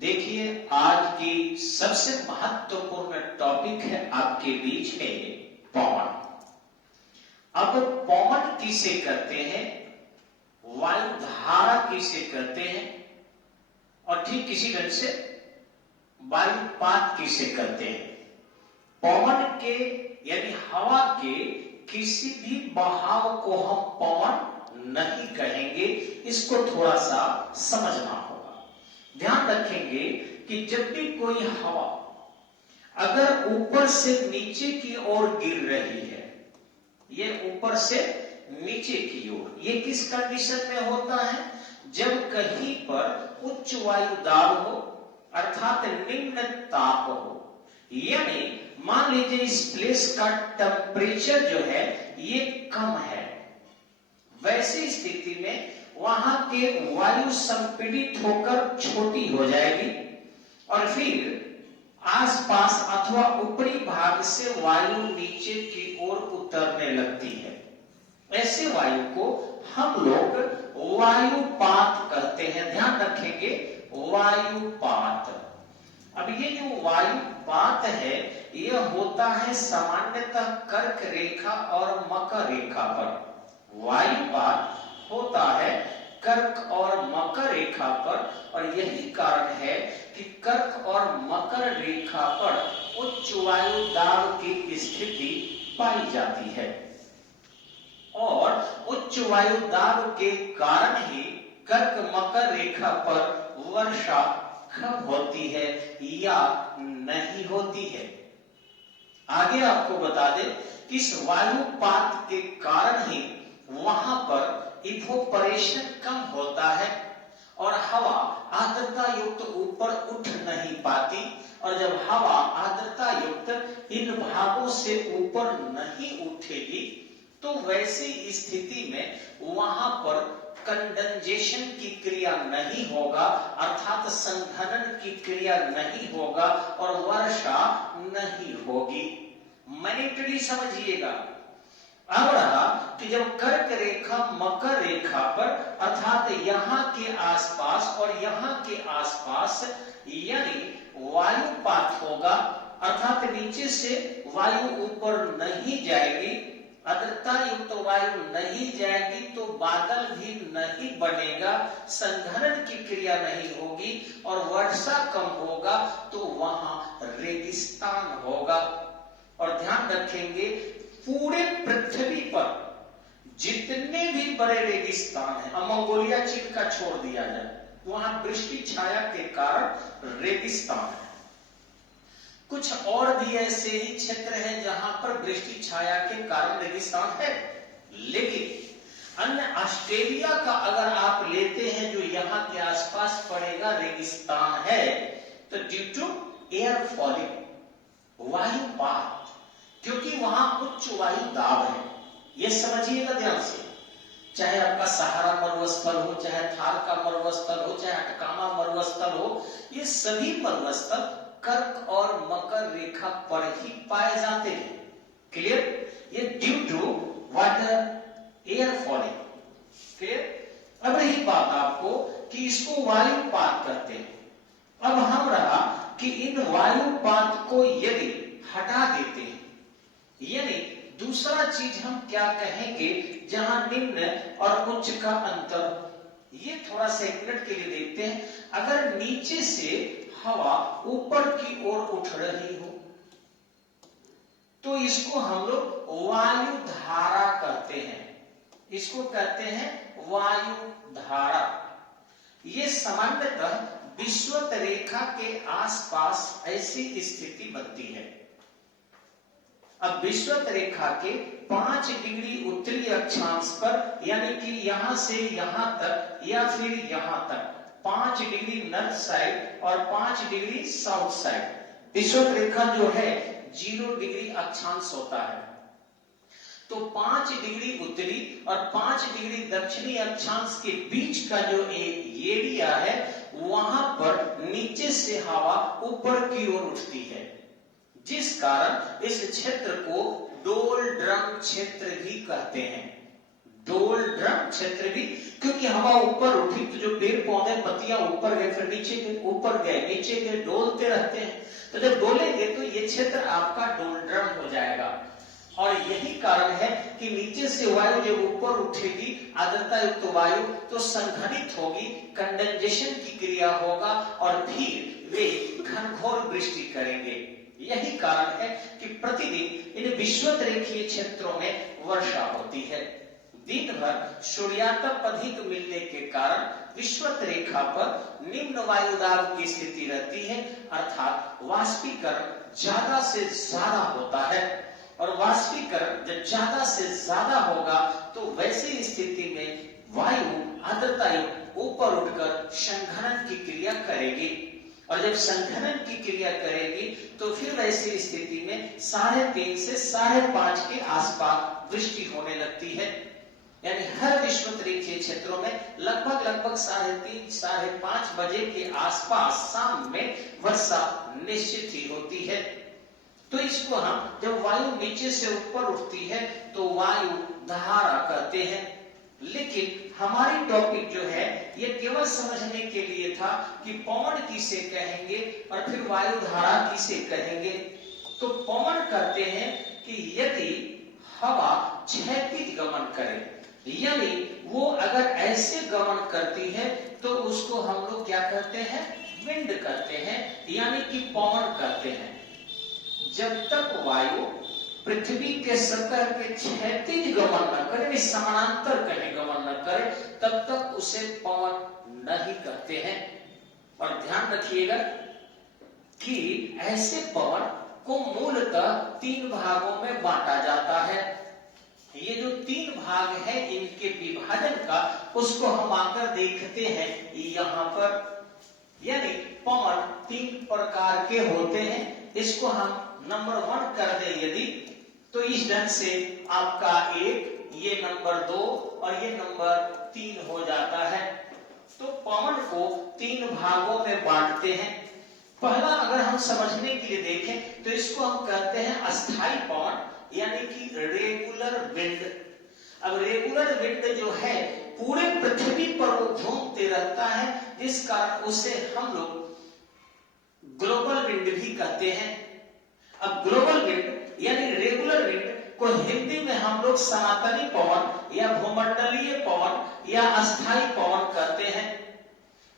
देखिए, आज की सबसे महत्वपूर्ण टॉपिक है आपके बीच में पवन। अब पवन किसे कहते हैं, वायु धारा किसे कहते हैं, और ठीक किसी ढंग से वायुपात किसे कहते हैं। पवन के यानी हवा के किसी भी बहाव को हम पवन नहीं कहेंगे, इसको थोड़ा सा समझना होगा। ध्यान रखेंगे कि जब भी कोई हवा अगर ऊपर से नीचे की ओर गिर रही है, ये ऊपर से नीचे की ओर, ये किस कंडीशन में होता है, जब कहीं पर उच्च वायु दाब हो अर्थात निम्न ताप हो, यानी मान लीजिए इस प्लेस का टेम्परेचर जो है ये कम है, वैसी स्थिति में वहां के वायु संपीड़ित होकर छोटी हो जाएगी और फिर आसपास अथवा ऊपरी भाग से वायु नीचे की ओर उतरने लगती है। ऐसे वायु को हम लोग वायुपात कहते हैं। ध्यान रखेंगे, वायुपात। अब ये जो वायुपात है यह होता है सामान्यतः कर्क रेखा और मकर रेखा पर। वायुपात होता है कर्क और मकर रेखा पर, और यही कारण है कि कर्क और मकर रेखा पर उच्च वायु दाब की स्थिति पाई जाती है, और उच्च वायु दाब के कारण ही कर्क मकर रेखा पर वर्षा कब होती है या नहीं होती है। आगे आपको बता दें कि इस वायुपात के कारण ही वहां पर इवोपरेशन कम होता है और हवा आर्द्रता युक्त ऊपर उठ नहीं पाती, और जब हवा आर्द्रता युक्त इन भागों से ऊपर नहीं उठेगी तो वैसी स्थिति में वहां पर कंडेंसेशन की क्रिया नहीं होगा, अर्थात संघनन की क्रिया नहीं होगा और वर्षा नहीं होगी। मैंडेटरी समझिएगा। अब रहा कि जब कर्क रेखा मकर रेखा पर अर्थात यहाँ के आसपास और यहाँ के आसपास यानी वायुपात होगा, अर्थात नीचे से वायु ऊपर नहीं जाएगी, आर्द्रता युक्त वायु नहीं जाएगी तो बादल भी नहीं बनेगा, संघनन की क्रिया नहीं होगी और वर्षा कम होगा, तो वहां रेगिस्तान होगा। और ध्यान रखेंगे, पूरे पृथ्वी पर जितने भी बड़े रेगिस्तान हैं, अब मंगोलिया चीन का छोड़ दिया जाए, वहां वृष्टि छाया के कारण रेगिस्तान है। कुछ और भी ऐसे ही क्षेत्र हैं जहां पर वृष्टि छाया के कारण रेगिस्तान है, लेकिन अन्य ऑस्ट्रेलिया का अगर आप लेते हैं जो यहाँ के आसपास पड़ेगा रेगिस्तान है, तो ड्यू टू एयर फॉलिंग, वायुपात, क्योंकि वहां उच्च वायु दाब है। ये समझिएगा ध्यान से। चाहे आपका सहारा मरुस्थल हो, चाहे थार का मरुस्थल हो, चाहे अटकामा मरुस्थल हो, ये सभी मरुस्थल कर्क और मकर रेखा पर ही पाए जाते हैं। क्लियर? ये due to water air falling. Clear? अब रही बात आपको कि इसको वायुपात कहते हैं। अब हम रहा कि इन वायुपात को यदि हटा देते हैं, यानी दूसरा चीज हम क्या कहेंगे जहां निम्न और उच्च का अंतर, ये थोड़ा सा एक मिनट के लिए देखते हैं। अगर नीचे से हवा ऊपर की ओर उठ रही हो तो इसको हम लोग वायु धारा कहते हैं। इसको कहते हैं वायु धारा। ये सामान्यतः विषुवत रेखा के आसपास ऐसी स्थिति बनती है। अब विषुवत रेखा के 5 डिग्री उत्तरी अक्षांश पर, यानी कि यहां से यहां तक या फिर यहां तक 5 डिग्री नॉर्थ साइड और 5 डिग्री साउथ साइड, विषुवत रेखा जो है 0 डिग्री अक्षांश होता है। तो 5 डिग्री उत्तरी और 5 डिग्री दक्षिणी अक्षांश के बीच का जो एरिया है, वहां पर नीचे से हवा ऊपर की ओर उठती है, जिस कारण इस क्षेत्र को डोलड्रम क्षेत्र भी कहते हैं। डोलड्रम क्षेत्र भी, क्योंकि हवा ऊपर उठी तो जो पेड़ पौधे पत्तियां ऊपर गए, फिर नीचे गए, ऊपर गए, नीचे गए, डोलते रहते हैं। तो जब डोलेंगे तो ये क्षेत्र आपका डोलड्रम हो जाएगा। और यही कारण है कि नीचे से वायु जब ऊपर उठेगी, आर्द्रता युक्त वायु, तो संघनित होगी, कंडेंसेशन की क्रिया होगा और फिर वे घनघोर वृष्टि करेंगे। यही कारण है कि प्रतिदिन इन विषुवतरेखीय क्षेत्रों में वर्षा होती है। दिन भर सूर्यातप अधिक मिलने के कारण विषुवत रेखा पर निम्न वायुदाब की स्थिति रहती है, अर्थात वाष्पीकरण ज्यादा से ज्यादा होता है। और वाष्पीकरण जब ज्यादा से ज्यादा होगा तो वैसी स्थिति में वायु आर्द्रता ऊपर उठकर संघनन की क्रिया करेगी, और जब संघनन की क्रिया करेगी तो फिर वैसी स्थिति में 3:30 से 5:30 के आसपास वृष्टि होने लगती है। यानी हर विषुवतरेखीय क्षेत्रों में लगभग 3:30 5:30 बजे के आसपास शाम में वर्षा निश्चित ही होती है। तो इसको हम, जब वायु नीचे से ऊपर उठती है तो वायु धारा कहते हैं। लेकिन हमारी टॉपिक जो है ये केवल समझने के लिए था कि पवन किसे कहेंगे और फिर वायु धारा किसे कहेंगे। तो पवन कहते हैं कि यदि हवा क्षैतिज गमन करे, यानी वो अगर ऐसे गमन करती है तो उसको हम लोग क्या कहते हैं, विंड कहते हैं, यानी कि पवन कहते हैं। जब तक वायु पृथ्वी के सतह के क्षैतिज गमन न करे, समानांतर कहीं गमन न करे, तब तक उसे पवन नहीं कहते हैं। और ध्यान रखिएगा कि ऐसे पवन को मूलतः 3 भागों में बांटा जाता है। ये जो 3 भाग है इनके विभाजन का, उसको हम आकर देखते हैं यहाँ पर। यानी पवन 3 प्रकार के होते हैं। इसको हम नंबर 1 कर दे यदि, तो इस ढंग से आपका 1, ये नंबर 2 और ये नंबर 3 हो जाता है। तो पवन को 3 भागों में बांटते हैं। पहला अगर हम समझने के लिए देखें तो इसको हम कहते हैं अस्थाई पवन, यानी कि रेगुलर विंड। अब रेगुलर विंड जो है पूरे पृथ्वी पर वो घूमते रहता है, जिस कारण उसे हम लोग ग्लोबल विंड भी कहते हैं। अब ग्लोबल विंड यानी रेगुलर विंड को हिंदी में हम लोग सनातनी पवन या भूमंडलीय पवन या अस्थाई पवन कहते हैं।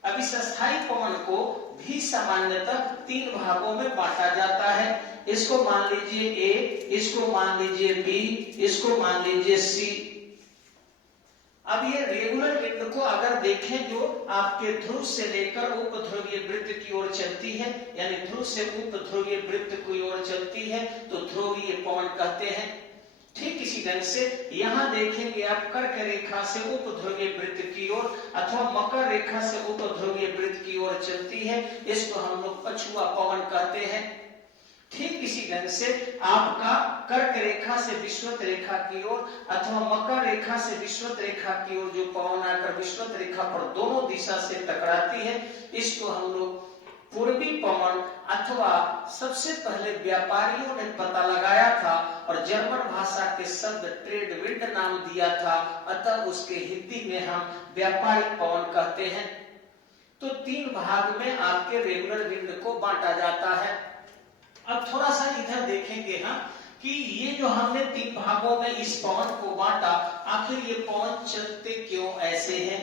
अब इस अस्थाई पवन को भी सामान्यतः 3 भागों में बांटा जाता है। इसको मान लीजिए ए, इसको मान लीजिए बी, इसको मान लीजिए सी। अब ये रेगुलर विंड को अगर देखें जो आपके ध्रुव से लेकर उपध्रुवीय वृत्त की ओर चलती है, यानी ध्रुव से उपध्रुवीय वृत्त की ओर चलती है तो ध्रुवीय पवन कहते हैं। ठीक इसी ढंग से यहाँ देखेंगे आप कर्क रेखा से उपध्रुवीय वृत्त की ओर अथवा मकर रेखा से उपध्रुवीय वृत्त की ओर चलती है, इसको हम लोग पछुआ पवन कहते हैं। ठीक इसी ढंग से आपका कर्क रेखा से विषुवत रेखा की ओर अथवा मकर रेखा से विषुवत रेखा की ओर जो पवन आकर विषुवत रेखा पर दोनों दिशा से टकराती है, इसको हम लोग पूर्वी पवन अथवा सबसे पहले व्यापारियों ने पता लगाया था और जर्मन भाषा के शब्द ट्रेड विंड नाम दिया था, अतः उसके हिंदी में हम व्यापारिक पवन कहते हैं। तो 3 भाग में आपके रेगुलर विंड को बांटा जाता है। अब थोड़ा सा इधर देखेंगे हम कि ये जो हमने 3 भागों में इस पवन को बांटा, आखिर ये पवन चलते क्यों ऐसे हैं।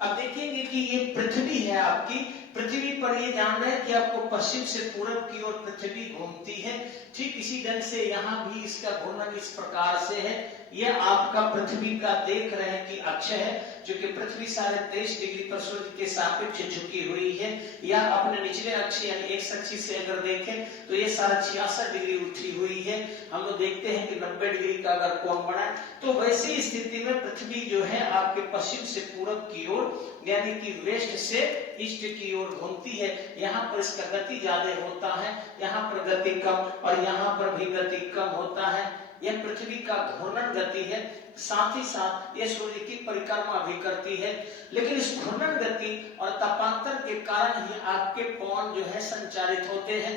अब देखेंगे कि ये पृथ्वी है आपकी, पृथ्वी पर ये जान रहे हैं कि आपको पश्चिम से पूरब की ओर पृथ्वी घूमती है। ठीक इसी ढंग से यहाँ भी इसका घूर्णन इस प्रकार से है। यह आपका पृथ्वी का देख रहे हैं कि अक्ष है, जो कि पृथ्वी 23.5 डिग्री पर सूर्य के सापेक्ष झुकी हुई है, या अपने निचले अक्ष यानी एक्स अक्ष से अगर देखें तो ये 66 डिग्री उठी हुई है। हम लोग देखते हैं कि 90 डिग्री का अगर कोण बना, तो वैसी स्थिति में पृथ्वी जो है आपके पश्चिम से पूरब की ओर यानी कि वेस्ट से ईस्ट की ओर घूमती है। यहाँ पर इसका गति ज्यादा होता है, यहाँ पर गति कम और यहाँ पर भी गति कम होता है। यह पृथ्वी का घूर्णन गति है, साथ ही साथ यह सूर्य की परिक्रमा भी करती है। लेकिन इस घूर्णन गति और तापांतर के कारण ही आपके पवन जो है संचारित होते हैं।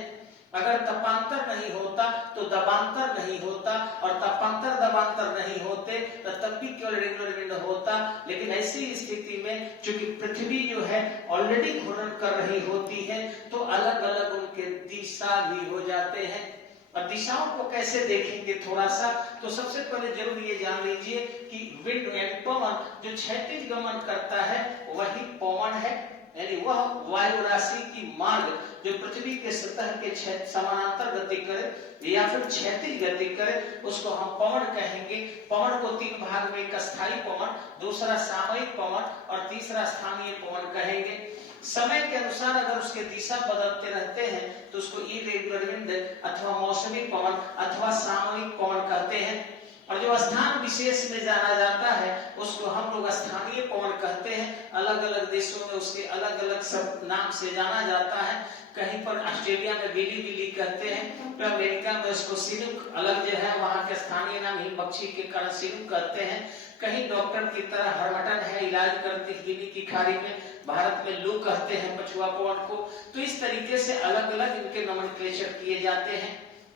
अगर तपांतर नहीं होता तो दबांतर नहीं होता, और तपांतर दबांतर नहीं होते तो तब भी केवल रेगुलर विंड होता। लेकिन ऐसी स्थिति में चूंकि पृथ्वी जो है ऑलरेडी घूर्णन कर रही होती है, तो अलग अलग उनके दिशा भी हो जाते हैं। अब दिशाओं को कैसे देखेंगे थोड़ा सा, तो सबसे पहले जरूर ये जान लीजिए कि विंड एंड पवन जो क्षैतिज गमन करता है वही पवन है, यानी वह वायु राशि की मार्ग जो पृथ्वी के सतह के समानांतर गति करे या फिर क्षैतिज गति करे उसको हम पवन कहेंगे। पवन को तीन भाग में, एक स्थायी पवन, दूसरा सामयिक पवन और तीसरा स्थानीय पवन कहेंगे। समय के अनुसार अगर उसके दिशा बदलते रहते हैं तो उसको इरेगुलर विंड अथवा मौसमी पवन अथवा सामयिक पवन कहते हैं। और जो स्थान विशेष में जाना जाता है उसको हम लोग स्थानीय पवन कहते हैं। अलग अलग देशों में उसके अलग अलग सब नाम से जाना जाता है। कहीं पर ऑस्ट्रेलिया में बिली बिली कहते हैं, तो अमेरिका में उसको सिनुक अलग जो है वहां के स्थानीय नाम हिल पक्षी के कारण सिनुक कहते हैं। कहीं डॉक्टर की तरह हरमटन है, इलाज करती गिनी की खाड़ी में, भारत में लू कहते हैं पछुआ पवन को। तो इस तरीके से अलग अलग इनके नोमेनक्लेचर किए जाते हैं।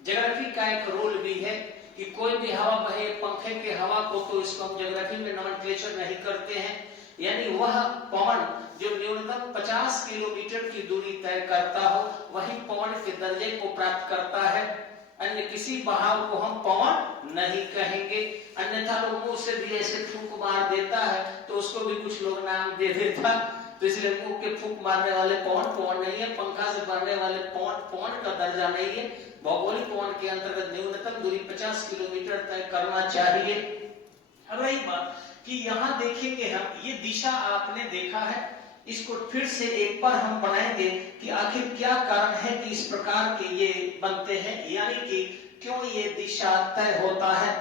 ज्योग्राफी का एक रोल भी है कि कोई भी हवा बहे, पंखे के हवा को तो इसको हम ज्योग्राफी में नोमेनक्लेचर नहीं करते हैं। यानी वह पवन जो न्यूनतम 50 किलोमीटर की दूरी तय करता हो वही पवन के दर्जे को प्राप्त करता है। अन्य किसी बहाव को हम पवन नहीं कहेंगे। अन्यथा लोग मुंह से भी ऐसे फूंक मार देता है तो उसको भी कुछ लोग नाम दे देता। तो इसलिए मुंह के फूंक मारने वाले पवन पवन नहीं है, पंखा से मारने वाले पवन पवन का दर्जा नहीं है। भौगोलिक पवन के अंतर्गत न्यूनतम दूरी 50 किलोमीटर तय करना चाहिए। अब रही बात कि यहाँ देखेंगे हम, ये दिशा आपने देखा है, इसको फिर से एक बार हम बनाएंगे कि आखिर क्या कारण है कि इस प्रकार के ये बनते हैं, यानी कि क्यों ये दिशा तय होता है।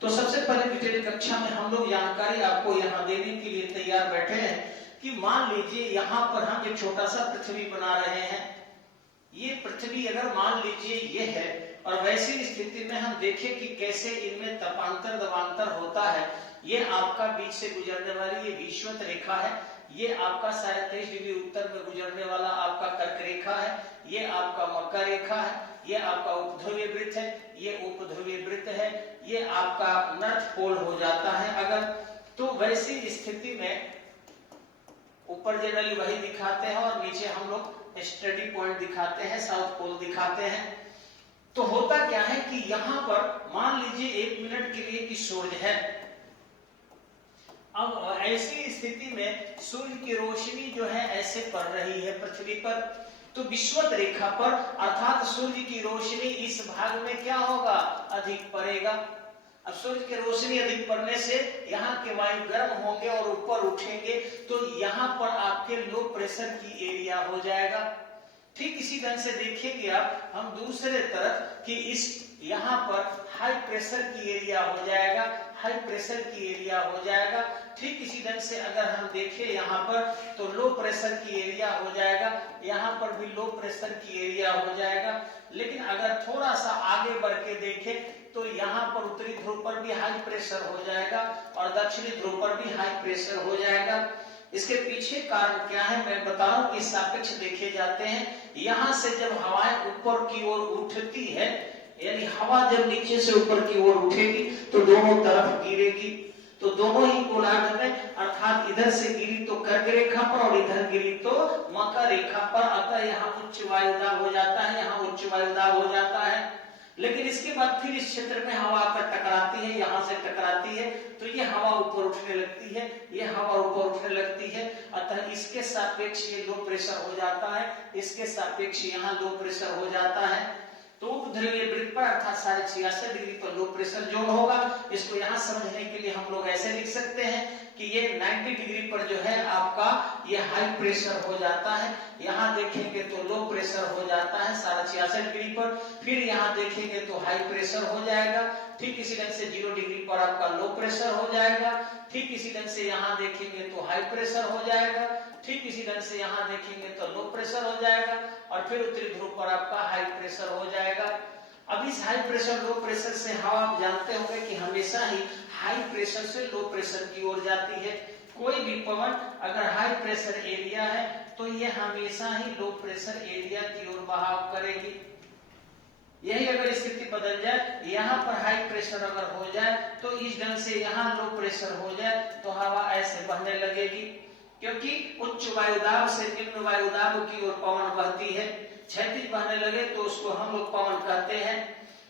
तो सबसे पहले डिटेल कक्षा में हम लोग जानकारी आपको यहाँ देने के लिए तैयार बैठे हैं कि मान लीजिए यहाँ पर हम एक छोटा सा पृथ्वी बना रहे हैं। ये पृथ्वी अगर मान लीजिए ये है और वैसी स्थिति में हम देखें कि कैसे इनमें तपांतर दबांतर होता है। ये आपका बीच से गुजरने वाली ये विषुवत रेखा है, ये आपका 23.5 डिग्री उत्तर में गुजरने वाला आपका कर्क रेखा है, ये आपका मकर रेखा है, ये आपका उपध्रुवीय वृत्त है, ये उपध्रुवीय वृत्त है, ये आपका नॉर्थ पोल हो जाता है। अगर तो वैसी स्थिति में ऊपर जनरली वही दिखाते हैं और नीचे हम लोग स्टडी पॉइंट दिखाते हैं, साउथ पोल दिखाते हैं। तो होता क्या है कि यहां पर मान लीजिए 1 मिनट के लिए कि सूर्य है। अब ऐसी स्थिति में सूर्य की रोशनी जो है ऐसे पड़ रही है पृथ्वी पर, तो विषुवत रेखा पर अर्थात सूर्य की रोशनी इस भाग में क्या होगा, अधिक पड़ेगा। अब सूर्य की रोशनी अधिक पड़ने से यहाँ के वायु गर्म होंगे और ऊपर उठेंगे, तो यहाँ पर आपके लो प्रेशर की एरिया हो जाएगा। ठीक इसी ढंग से देखिएगा आप, हम दूसरे तरफ कि इस यहाँ पर हाई प्रेशर की एरिया हो जाएगा, हाई प्रेशर की एरिया हो जाएगा। ठीक इसी ढंग से अगर हम देखें यहाँ पर तो लो प्रेशर की एरिया हो जाएगा, यहाँ पर भी लो प्रेशर की एरिया हो जाएगा। लेकिन अगर थोड़ा सा आगे बढ़ के देखें तो यहाँ पर उत्तरी ध्रुव पर भी हाई प्रेशर हो जाएगा और दक्षिणी ध्रुव पर भी हाई प्रेशर हो जाएगा। इसके पीछे कारण क्या है मैं बता रहा हूं कि सापेक्ष देखे जाते हैं। यहाँ से जब हवाएं ऊपर की ओर उठती है, यानी हवा जब नीचे से ऊपर की ओर उठेगी तो दोनों तरफ गिरेगी, तो दोनों ही गोलार्ध में अर्थात इधर से गिरी तो कर्क रेखा पर और इधर गिरी तो मकर रेखा पर, अतः यहाँ उच्च वायुदाब हो जाता है, यहाँ उच्च वायुदाब हो जाता है। लेकिन इसके बाद फिर इस क्षेत्र में हवा आकर टकराती है, यहाँ से टकराती है तो ये हवा ऊपर उठने लगती है, ये हवा ऊपर उठने लगती है, अतः इसके सापेक्ष ये लो प्रेशर हो जाता है, इसके सापेक्ष यहाँ लो प्रेशर हो जाता है। तो उपध्रुवीय वृत्त पर अर्थात 66.5 डिग्री पर लो प्रेशर जोन होगा। इसको यहाँ समझने के लिए हम लोग ऐसे लिख सकते हैं कि ये 90 डिग्री पर जो है आपका ये हाई प्रेशर हो जाता है। यहाँ देखेंगे तो लो प्रेशर हो जाता है 66.5 डिग्री पर, फिर यहाँ देखेंगे तो हाई प्रेशर हो जाएगा। ठीक इसी ढंग से 0 डिग्री पर आपका लो प्रेशर हो जाएगा। ठीक इसी ढंग से यहाँ देखेंगे तो हाई प्रेशर हो जाएगा। ठीक इसी ढंग से यहाँ देखेंगे तो लो प्रेशर हो जाएगा और फिर उत्तरी ध्रुव पर आपका हाई प्रेशर हो जाएगा। अब इस हाई प्रेशर लो प्रेशर से हवा आप जानते होंगे कि हमेशा ही हाई प्रेशर से लो प्रेशर की ओर जाती है। कोई भी पवन अगर हाई प्रेशर एरिया है तो ये हमेशा ही लो प्रेशर एरिया की ओर बहाव करेगी। यही अगर स्थिति बदल जाए, यहाँ पर हाई प्रेशर अगर हो जाए तो इस ढंग से यहाँ लो प्रेशर हो जाए तो हवा ऐसे बहने लगेगी, क्योंकि उच्च वायुदाब से निम्न वायुदाब की ओर पवन बहती है। क्षैतिज बहने लगे तो उसको हम लोग पवन कहते हैं।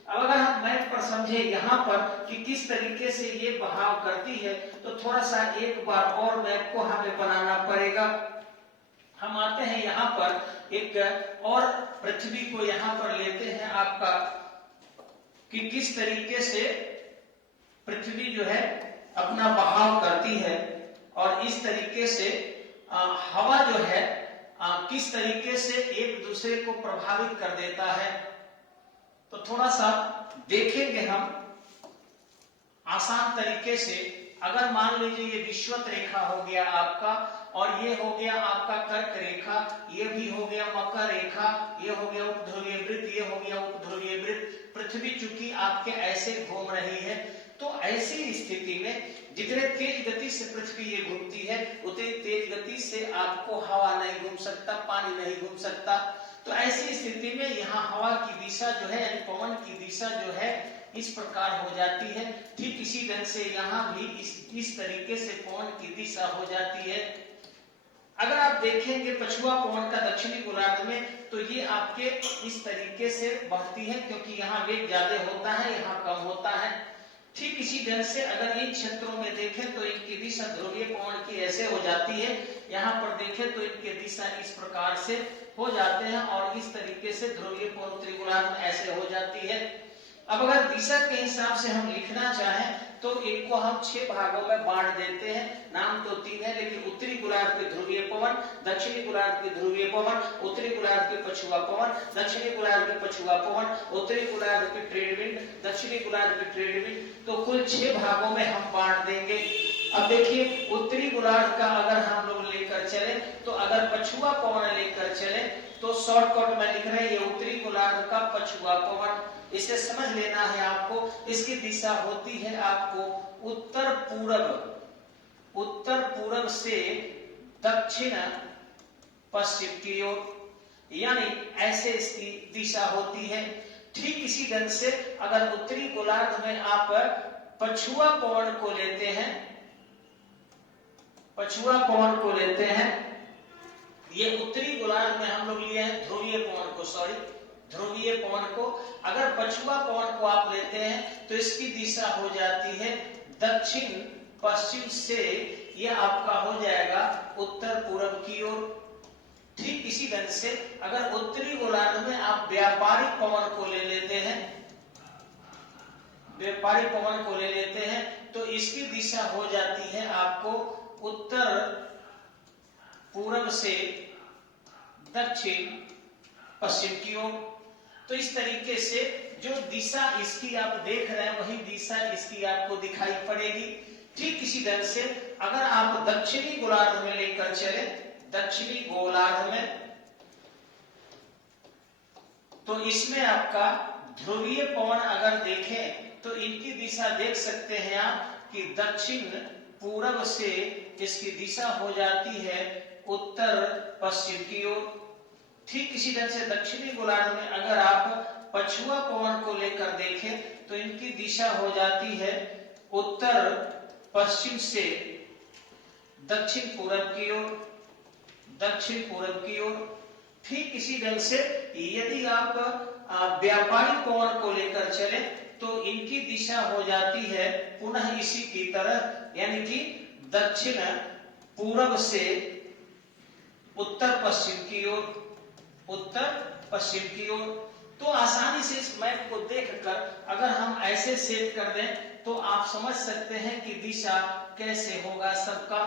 अब अगर हम मैप पर समझे यहाँ पर कि किस तरीके से ये बहाव करती है, तो थोड़ा सा एक बार और मैप को हमें बनाना पड़ेगा। हम आते हैं यहाँ पर एक और पृथ्वी को यहाँ पर लेते हैं आपका, कि किस तरीके से पृथ्वी जो है अपना बहाव करती है और इस तरीके से हवा जो है किस तरीके से एक दूसरे को प्रभावित कर देता है। तो थोड़ा सा देखेंगे हम आसान तरीके से। अगर मान लीजिए ये विषुवत रेखा हो गया आपका, और ये हो गया आपका कर्क रेखा, ये भी हो गया मकर रेखा, ये हो गया उपध्रुवीय वृत्त, ये हो गया उपध्रुवीय वृत्त। पृथ्वी चूंकि आपके ऐसे घूम रही है, तो ऐसी स्थिति में जितने तेज गति से पृथ्वी ये घूमती है, उतनी तेज गति से आपको हवा नहीं घूम सकता, पानी नहीं घूम सकता। तो ऐसी स्थिति में यहाँ हवा की दिशा जो है, यानी पवन की दिशा जो है इस प्रकार हो जाती है। ठीक इसी ढंग से यहाँ भी इस तरीके से पवन की दिशा हो जाती है। अगर आप देखेंगे पछुआ पवन का दक्षिणी गोलार्ध में, तो ये आपके इस तरीके से बहती है, क्योंकि यहाँ वेग ज्यादा होता है, यहाँ कम होता है। ठीक इसी ढंग से अगर इन क्षेत्रों में देखें तो इनकी दिशा ध्रुवीय पवन की ऐसे हो जाती है, यहाँ पर देखें तो इनकी दिशा इस प्रकार से हो जाते हैं, और इस तरीके से ध्रुवीय पवन उत्तरी गोलार्ध में ऐसे हो जाती है। अब अगर दिशा के हिसाब से हम लिखना चाहें तो इनको हम 6 भागों में बांट देते हैं। नाम तो 3 है, लेकिन उत्तरी गोलार्ध के ध्रुवीय पवन, दक्षिणी गोलार्ध के ध्रुवीय पवन, उत्तरी गोलार्ध के पछुआ पवन, दक्षिणी गोलार्ध के पछुआ पवन, उत्तरी गोलार्ध के ट्रेड विंड, दक्षिणी गोलार्ध के ट्रेड विंड। तो कुल 6 भागों में हम बांट देंगे। अब देखिए उत्तरी गोलार्ध का अगर हम लोग लेकर चले, तो अगर पछुआ पवन लेकर चले तो शॉर्टकट में लिख रहे हैं ये उत्तरी गोलार्ध का पछुआ पवन। इसे समझ लेना है आपको। इसकी दिशा होती है आपको उत्तर पूरब, उत्तर पूरब से दक्षिण पश्चिम की ओर, यानी ऐसे इसकी दिशा होती है। ठीक इसी ढंग से अगर उत्तरी गोलार्ध में आप पछुआ पवन को लेते हैं, पछुआ पवन को लेते हैं, ये उत्तरी गोलार्ध में हम लोग लिए हैं ध्रुवीय पवन को, सॉरी ध्रुवीय पवन को। अगर पछुआ पवन को आप लेते हैं तो इसकी दिशा हो जाती है दक्षिण पश्चिम से, ये आपका हो जाएगा उत्तर पूरब की ओर। ठीक इसी ढंग से अगर उत्तरी गोलार्ध में आप व्यापारिक पवन को ले लेते हैं, व्यापारिक पवन को ले लेते हैं, तो इसकी दिशा हो जाती है आपको उत्तर पूरब से दक्षिण पश्चिम की ओर। तो इस तरीके से जो दिशा इसकी आप देख रहे हैं, वही दिशा इसकी आपको दिखाई पड़ेगी। ठीक इसी ढंग से अगर आप दक्षिणी गोलार्ध में लेकर चले, दक्षिणी गोलार्ध में, तो इसमें आपका ध्रुवीय पवन अगर देखें तो इनकी दिशा देख सकते हैं आप कि दक्षिण पूरब से इसकी दिशा हो जाती है उत्तर पश्चिम की ओर। ठीक इसी ढंग से दक्षिणी गोलार्ध में अगर आप पछुआ पवन को लेकर देखें तो इनकी दिशा हो जाती है उत्तर पश्चिम से दक्षिण पूरब की ओर, दक्षिण पूरब की ओर। ठीक इसी ढंग से यदि आप व्यापारिक पवन को लेकर चले तो इनकी दिशा हो जाती है पुनः इसी की तरह, यानी कि दक्षिण पूरब से उत्तर पश्चिम की ओर, उत्तर पश्चिम की ओर। तो आसानी से इस मैप को देखकर अगर हम ऐसे सेट कर दें तो आप समझ सकते हैं कि दिशा कैसे होगा सबका।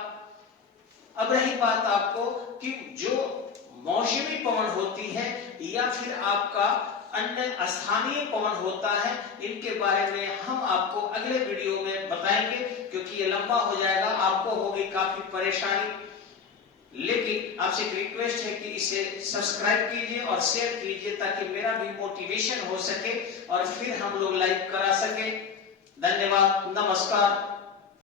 अब रही बात आपको कि जो मौसमी पवन होती है या फिर आपका अन्य स्थानीय पवन होता है, इनके बारे में हम आपको अगले वीडियो में बताएंगे, क्योंकि ये लंबा हो जाएगा, आपको होगी काफी परेशानी। लेकिन आपसे एक रिक्वेस्ट है कि इसे सब्सक्राइब कीजिए और शेयर कीजिए ताकि मेरा भी मोटिवेशन हो सके और फिर हम लोग लाइव करा सके। धन्यवाद, नमस्कार।